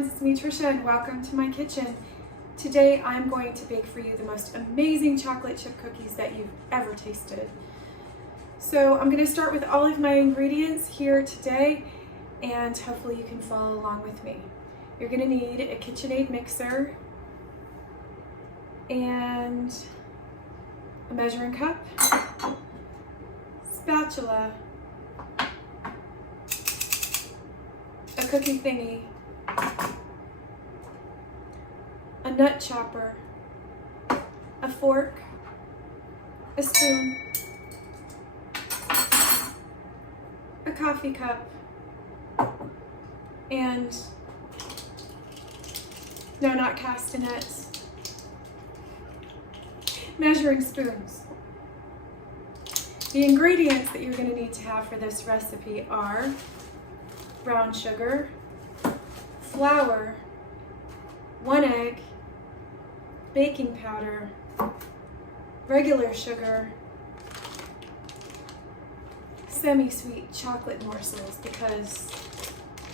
friends, it's me Trisha and welcome to my kitchen. Today I'm going to bake for you the most amazing chocolate chip cookies that you've ever tasted. So I'm going to start with all of my ingredients here today and hopefully you can follow along with me. You're going to need a KitchenAid mixer and a measuring cup, spatula, a cookie thingy, a nut chopper, a fork, a spoon, a coffee cup, and no, not castanets, measuring spoons. The ingredients that you're going to need to have for this recipe are brown sugar, flour, 1 egg, baking powder, regular sugar, semi-sweet chocolate morsels because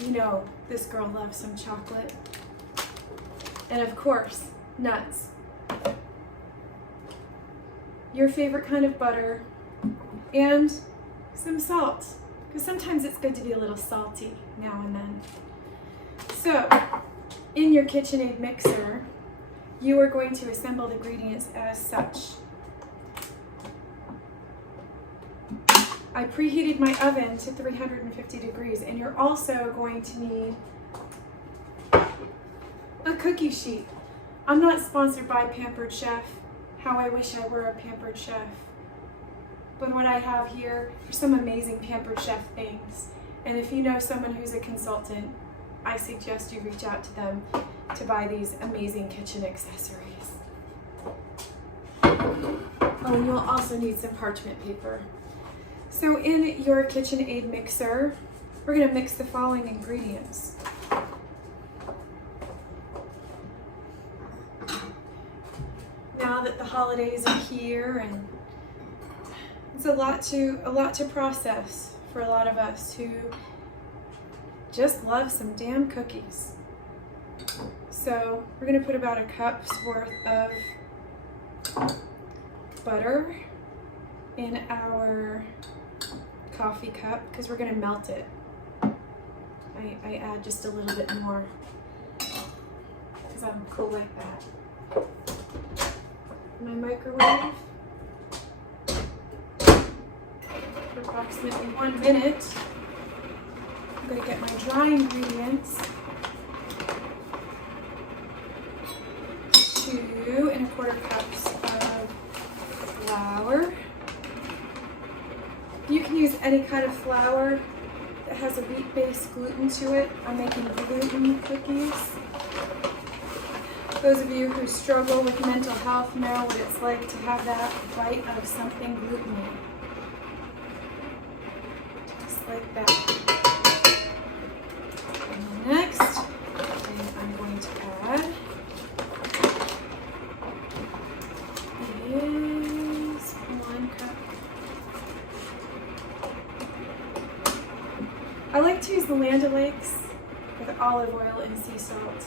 you know this girl loves some chocolate, and of course nuts, your favorite kind of butter, and some salt because sometimes it's good to be a little salty now and then. So in your KitchenAid mixer, you are going to assemble the ingredients as such. I preheated my oven to 350 degrees, and you're also going to need a cookie sheet. I'm not sponsored by Pampered Chef. How I wish I were a Pampered Chef. But what I have here are some amazing Pampered Chef things. And if you know someone who's a consultant, I suggest you reach out to them to buy these amazing kitchen accessories. Oh, and you'll also need some parchment paper. So in your KitchenAid mixer, we're going to mix the following ingredients. Now that the holidays are here, and it's a lot to process for a lot of us who just love some damn cookies. So we're going to put about a cup's worth of butter in our coffee cup because we're going to melt it. I add just a little bit more because I'm cool like that. My microwave for approximately 1 minute. I'm going to get my dry ingredients. 2 1/4 cups of flour. You can use any kind of flour that has a wheat-based gluten to it. I'm making gluten cookies. Those of you who struggle with mental health know what it's like to have that bite of something gluten-y. Just like that. And next, I'm going to add is 1 cup. I like to use the Land O'Lakes with olive oil and sea salt.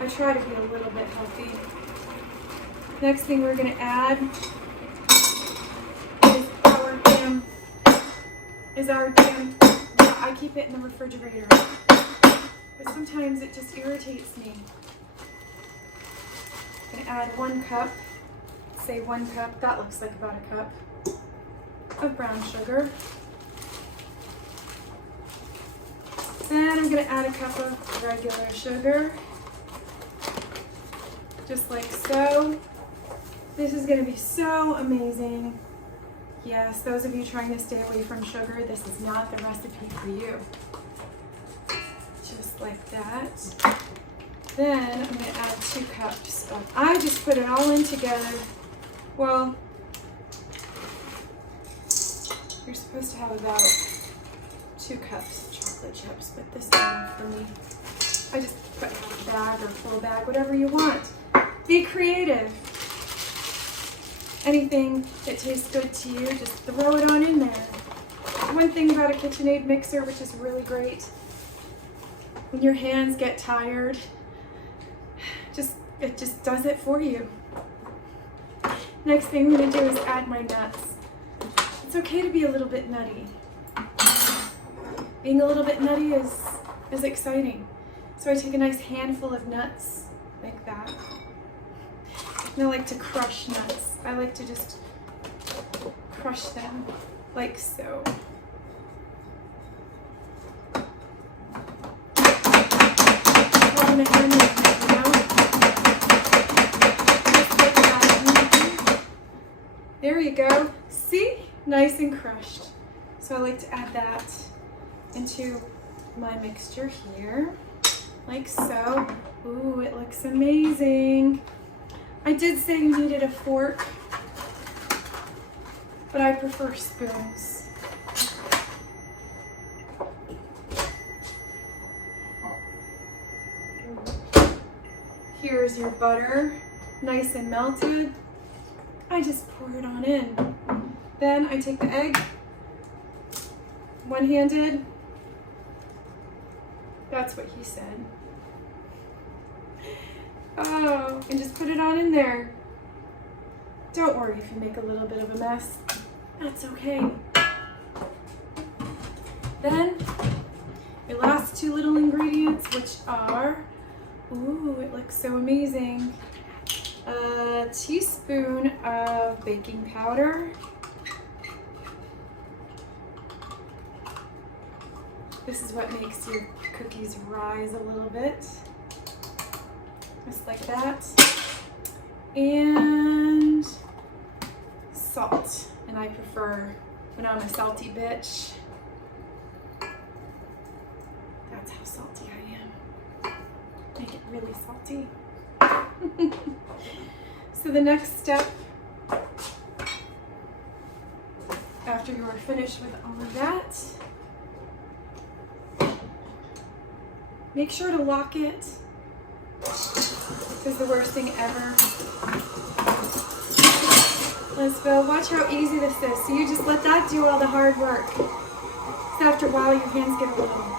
I try to be a little bit healthy. Next thing we're going to add is our jam. I keep it in the refrigerator, but sometimes it just irritates me. I'm going to add 1 cup, say 1 cup, that looks like about a cup, of brown sugar. Then I'm going to add a cup of regular sugar. Just like so. This is going to be so amazing. Yes, those of you trying to stay away from sugar, this is not the recipe for you. Just like that. Then I'm going to add 2 cups of, I just put it all in together. Well, you're supposed to have about 2 cups of chocolate chips, but this is enough for me. I just put half a bag or full bag, whatever you want. Be creative. Anything that tastes good to you, just throw it on in there. One thing about a KitchenAid mixer, which is really great, when your hands get tired, it just does it for you. Next thing I'm gonna do is add my nuts. It's okay to be a little bit nutty. Being a little bit nutty is exciting. So I take a nice handful of nuts like that. And I like to crush nuts. I like to just crush them like so. There you go. See? Nice and crushed. So I like to add that into my mixture here, like so. Ooh, it looks amazing. I did say you needed a fork, but I prefer spoons. Here's your butter, nice and melted. I just pour it on in. Then I take the egg, one-handed. That's what he said. Oh, and just put it on in there. Don't worry if you make a little bit of a mess. That's okay. Then, your last two little ingredients, which are, ooh, it looks so amazing. A teaspoon of baking powder. This is what makes your cookies rise a little bit. Just like that. And salt. And I prefer, when I'm a salty bitch, that's how salty I am. Make it really salty. So the next step, after you are finished with all of that, make sure to lock it, because the worst thing ever. Let's go. Watch how easy this is. So you just let that do all the hard work. So after a while, your hands get a little.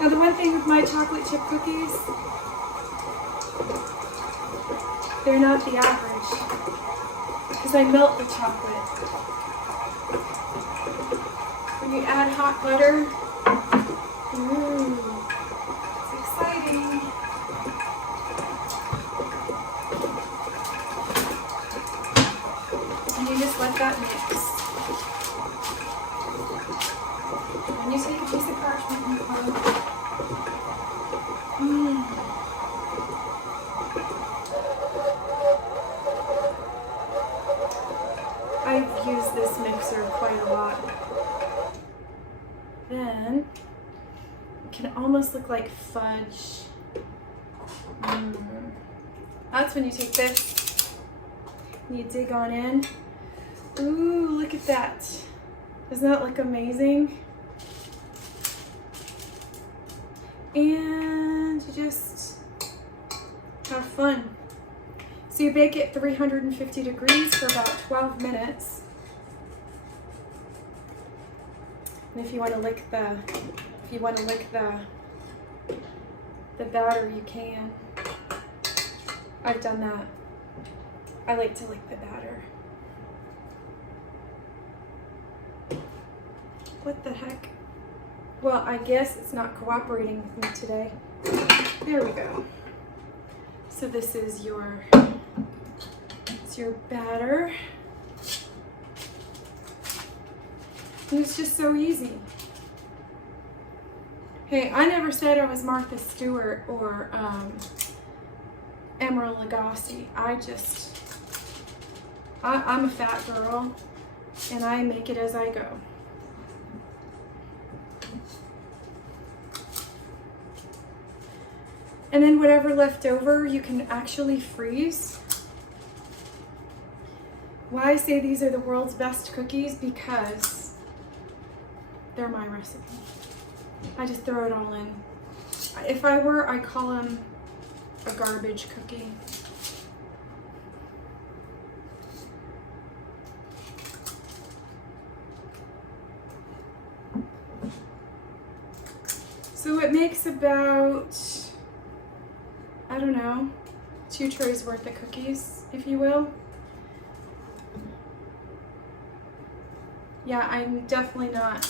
Now the one thing with my chocolate chip cookies, they're not the average, because I melt the chocolate. When you add hot butter, ooh, it's exciting. And you just let that mix. And you take a piece of parchment and put I've used this mixer quite a lot. Then it can almost look like fudge. That's when you take this and you dig on in. Ooh, look at that. Doesn't that look amazing? And you just have fun. So you bake it 350 degrees for about 12 minutes. And if you want to lick the batter, you can. I've done that. I like to lick the batter. What the heck? Well, I guess it's not cooperating with me today. There we go. So this is your batter. And it's just so easy. Hey, I never said I was Martha Stewart or Emerald Lagasse. I'm a fat girl, and I make it as I go. And then whatever left over, you can actually freeze. Why I say these are the world's best cookies? Because they're my recipe. I just throw it all in. If I were, I'd call them a garbage cookie. So it makes about, I don't know, 2 trays worth of cookies, if you will. Yeah, I'm definitely not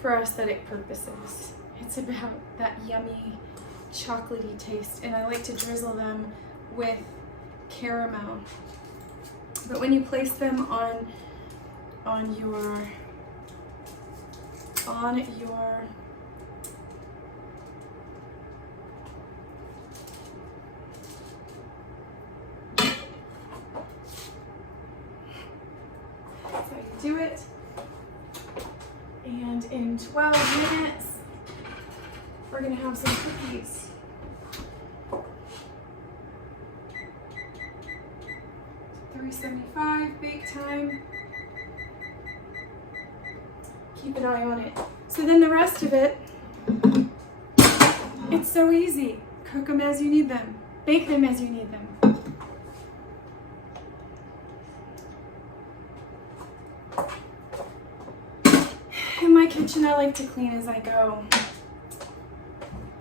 for aesthetic purposes. It's about that yummy chocolatey taste, and I like to drizzle them with caramel. But when you place them on your that's how you do it. And in 12 minutes, we're gonna have some cookies. $3.75 bake time. Keep an eye on it. So then the rest of it, it's so easy. Cook them as you need them. Bake them as you need them. In my kitchen, I like to clean as I go.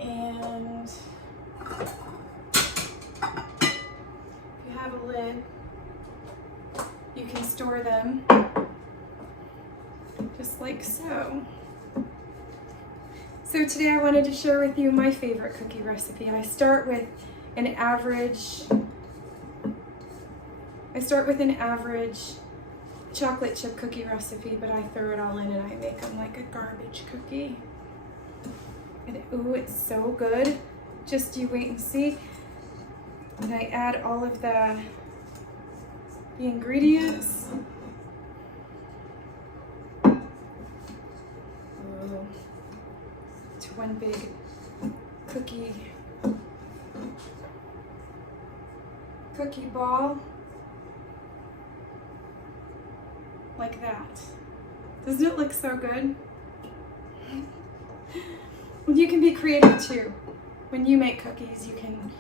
And if you have a lid, you can store them just like so. So today I wanted to share with you my favorite cookie recipe. I start with an average chocolate chip cookie recipe, but I throw it all in and I make them like a garbage cookie. And ooh, it's so good. Just you wait and see. And I add all of the ingredients. Ooh. It's one big cookie ball. Like that. Doesn't it look so good? You can be creative too. When you make cookies, you can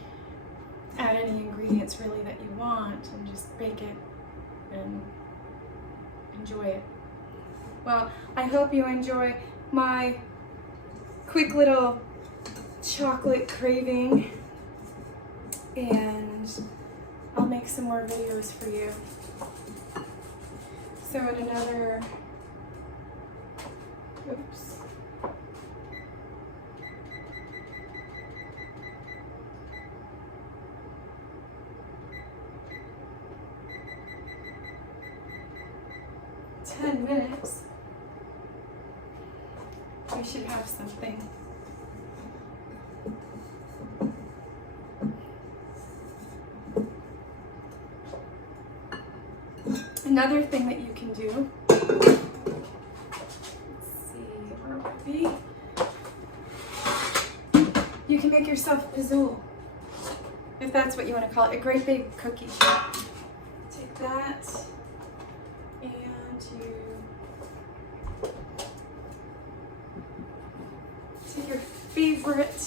add any ingredients really that you want and just bake it and enjoy it. Well, I hope you enjoy my quick little chocolate craving, and I'll make some more videos for you. So in another, oops. "10 minutes, we should have something." Another thing that you can do, let's see, where would it be? You can make yourself a pizzule, if that's what you want to call it, a great big cookie. Take that and you take your favorite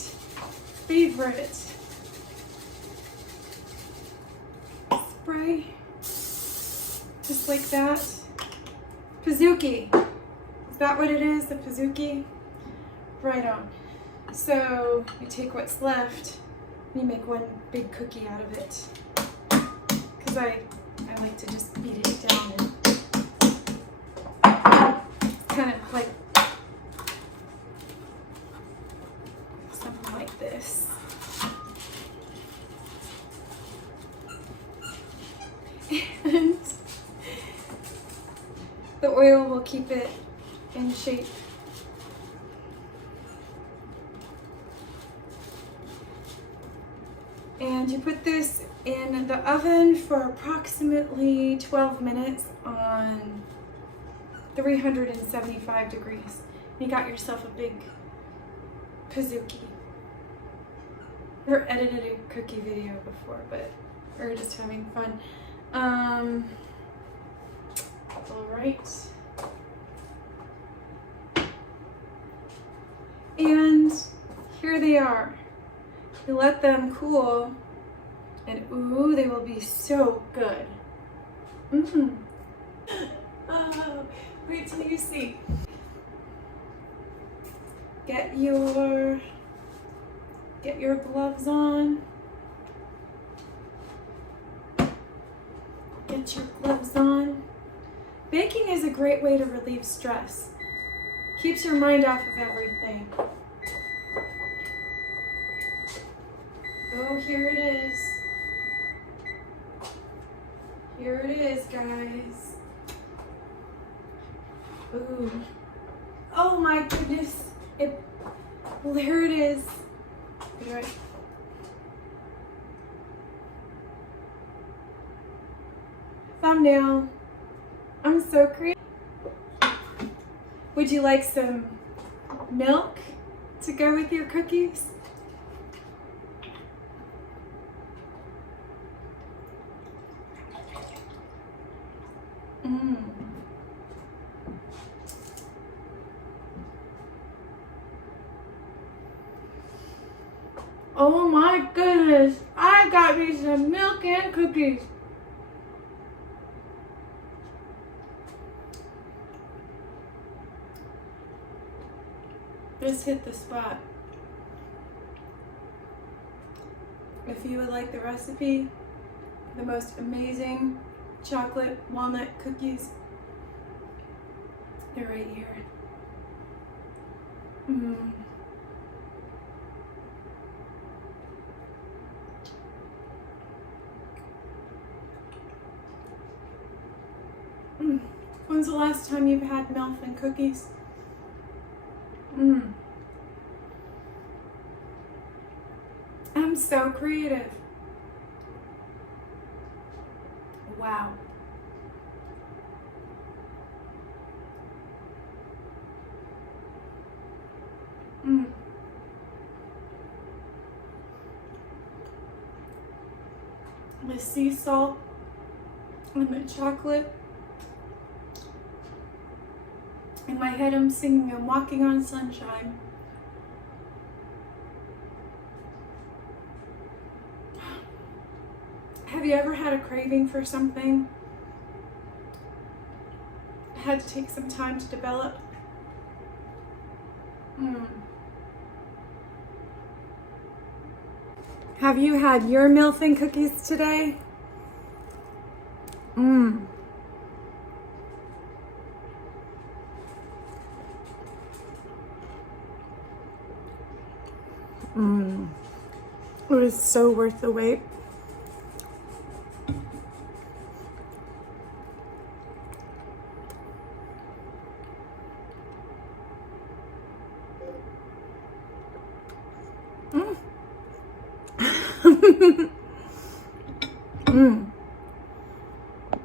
spray. Just like that. Pizookie. Is that what it is? The pizookie? Right on. So you take what's left and you make one big cookie out of it. Because I like to just beat it down and kind of like something like this. And the oil will keep it in shape. And you put this in the oven for approximately 12 minutes on 375 degrees. You got yourself a big pizookie. Never edited a cookie video before, but we're just having fun. All right. And here they are. You let them cool, and ooh, they will be so good. Oh, wait till you see. Get your gloves on. Get your gloves on. Baking is a great way to relieve stress. Keeps your mind off of everything. Oh, here it is. Here it is, guys. Ooh. Oh my goodness. Well, there it is. Right. Thumbnail. I'm so creative. Would you like some milk to go with your cookies? Oh my goodness, I got me some milk and cookies. Just hit the spot. If you would like the recipe, the most amazing chocolate walnut cookies, they're right here. When's the last time you've had milk and cookies? I'm so creative. Wow. The sea salt and the chocolate. In my head, I'm singing, I'm walking on sunshine. Have you ever had a craving for something? Had to take some time to develop? Have you had your milk and cookies today? It was so worth the wait.